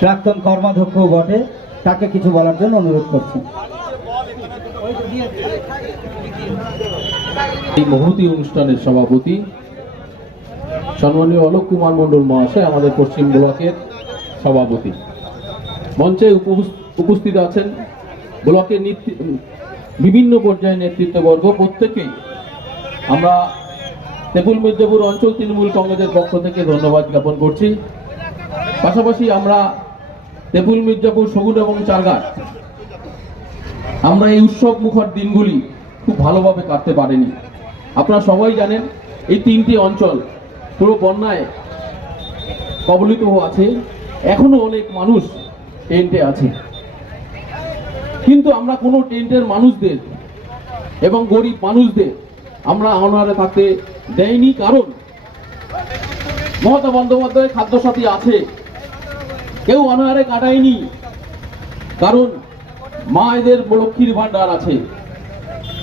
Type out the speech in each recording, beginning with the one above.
প্রাক্তন কর্মাধ্যক্ষ বটে, তাকে কিছু বলার জন্য অনুরোধ করছি। এই মহতী অনুষ্ঠানের সভাপতি সম্মানীয় অলোক কুমার মণ্ডল মহাশয়, আমাদের পশ্চিম ব্লকের সভাপতি। মঞ্চে উপস্থিত আছেন ব্লকের বিভিন্ন পর্যায়ের নেতৃত্ববর্গ, প্রত্যেকেই আমরা তেঁতুল মির্জাপুর অঞ্চল তৃণমূল কংগ্রেসের পক্ষ থেকে ধন্যবাদ জ্ঞাপন করছি। পাশাপাশি আমরা তেঁতুল মির্জাপুর, শগুন এবং চারঘাট আমরা এই উৎসব মুখর দিনগুলি খুব ভালোভাবে কাটতে পারিনি। আপনারা সবাই জানেন এই তিনটি অঞ্চল পুরো বন্যায় কবলিত আছে, এখনো অনেক মানুষ টেন্টে আছে, কিন্তু আমরা কোনো টেন্টের মানুষদের এবং গরিব মানুষদের আমরা অনারে থাকতে দেয়নি। কারণ মমতা বন্দ্যোপাধ্যায়ের খাদ্যসাথী আছে, কেউ অনাহারে কাটায়নি। কারণ মায়েদের লক্ষ্মীর ভান্ডার আছে,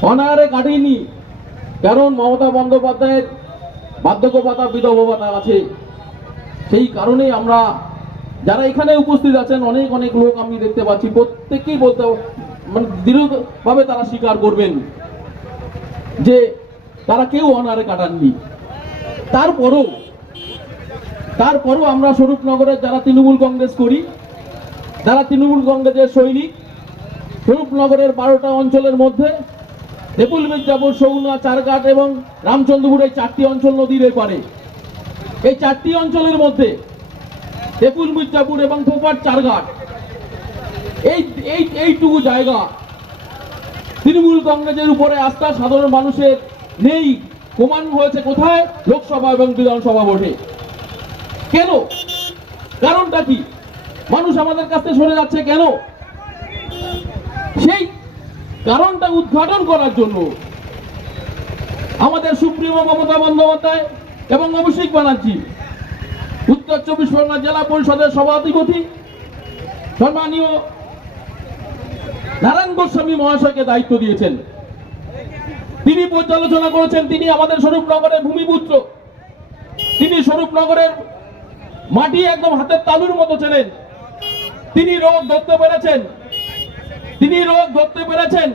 অনাহারে কাটেনি। কারণ মমতা বন্দ্যোপাধ্যায়ের বার্ধক্য ভাতা, বিধবা ভাতা আছে। সেই কারণেই আমরা যারা এখানে উপস্থিত আছেন, অনেক অনেক লোক আমি দেখতে পাচ্ছি, প্রত্যেকেই বলতে মানে দৃঢ়ভাবে তারা স্বীকার করবেন যে তারা কেউ অনাহারে কাটাননি। তারপরও আমরা স্বরূপনগরের যারা তৃণমূল কংগ্রেস করি, যারা তৃণমূল কংগ্রেসের সৈনিক, স্বরূপনগরের 12টা অঞ্চলের মধ্যে তেঁতুল মির্জাপুর, শগুনা, চারঘাট এবং রামচন্দ্রপুর, এই 4টি অঞ্চল নদীর এপারে। এই 4টি অঞ্চলের মধ্যে তেঁতুল মির্জাপুর এবং পোপাট চারঘাট, এইটুকু জায়গা তৃণমূল কংগ্রেসের উপরে আস্থা সাধারণ মানুষের নেই। প্রমাণ হয়েছে কোথায়? লোকসভা এবং বিধানসভা ভোটে। কেন? কারণটা কি? মানুষ আমাদের কাছে সরে যাচ্ছে কেন? সেই কারণটা উদ্ঘাটন করার জন্য আমাদের সুপ্রিমো মমতা বন্দ্যোপাধ্যায় এবং অভিষেক ব্যানার্জি উত্তর 24 পরগনা জেলা পরিষদের সভাধিপতি সম্মানীয় নারায়ণ গোস্বামী মহাশয়কে দায়িত্ব দিয়েছেন। তিনি পর্যালোচনা করেছেন। তিনি আমাদের স্বরূপনগরের ভূমিপুত্র, তিনি স্বরূপনগরের মাটি একদম হাতের তালুর মতো ছিলেন। তিনি রোগ ধরতে পেরেছেন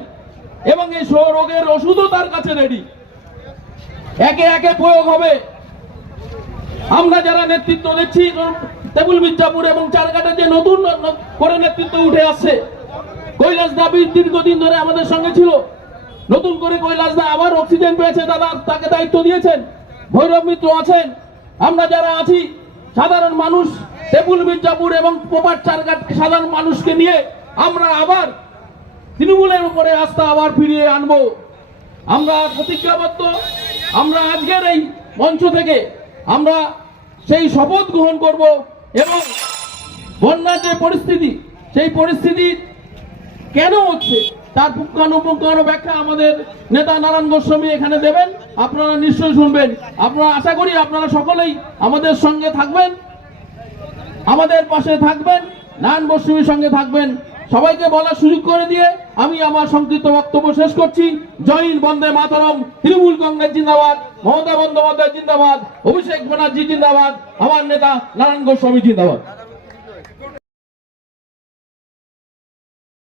এবং এই রোগের ওষুধও তার কাছে রেডি, একে একে প্রয়োগ হবে। আমরা যারা নেতৃত্ব দিচ্ছি তেঁতুল মির্জাপুর এবং চারঘাটে, যে নতুন করে নেতৃত্ব উঠে আসছে, কৈলাস দাবি দীর্ঘদিন ধরে আমাদের সঙ্গে ছিল, নতুন করে কৈলাস দা আবার অক্সিজেন পেয়েছে, দাদা তাকে দায়িত্ব দিয়েছেন। ভৈরব মিত্র আছেন। আমরা যারা আছি সাধারণ মানুষ, তেঁতুল মির্জাপুর এবং পোপাট চারঘাট সাধারণ মানুষকে নিয়ে আমরা আবার তৃণমূলের উপরে আস্থা আবার ফিরিয়ে আনবো। আমরা প্রতিজ্ঞাবদ্ধ। আমরা আজকের এই মঞ্চ থেকে আমরা সেই শপথ গ্রহণ করব এবং বন্যার যে পরিস্থিতি, সেই পরিস্থিতি কেন হচ্ছে তার পুঙ্খানুপুঙ্খানু ব্যাখ্যা আমাদের নেতা নারায়ণ গোস্বামী এখানে দেবেন। আপনারা নিশ্চয়ই শুনবেন। আপনারা আশা করি আপনারা সকলেই আমাদের সঙ্গে থাকবেন, আমাদের পাশে থাকবেন, নারায়ণ গোস্বামীর সঙ্গে থাকবেন। সবাইকে বলার সুযোগ করে দিয়ে আমি আমার সংক্ষিপ্ত বক্তব্য শেষ করছি। জয় হিন্দ, বন্দে মাতরম। তৃণমূল কংগ্রেস জিন্দাবাদ, মমতা বন্দ্যোপাধ্যায় জিন্দাবাদ, অভিষেক ব্যানার্জি জিন্দাবাদ, আমার নেতা নারায়ণ গোস্বামী জিন্দাবাদ।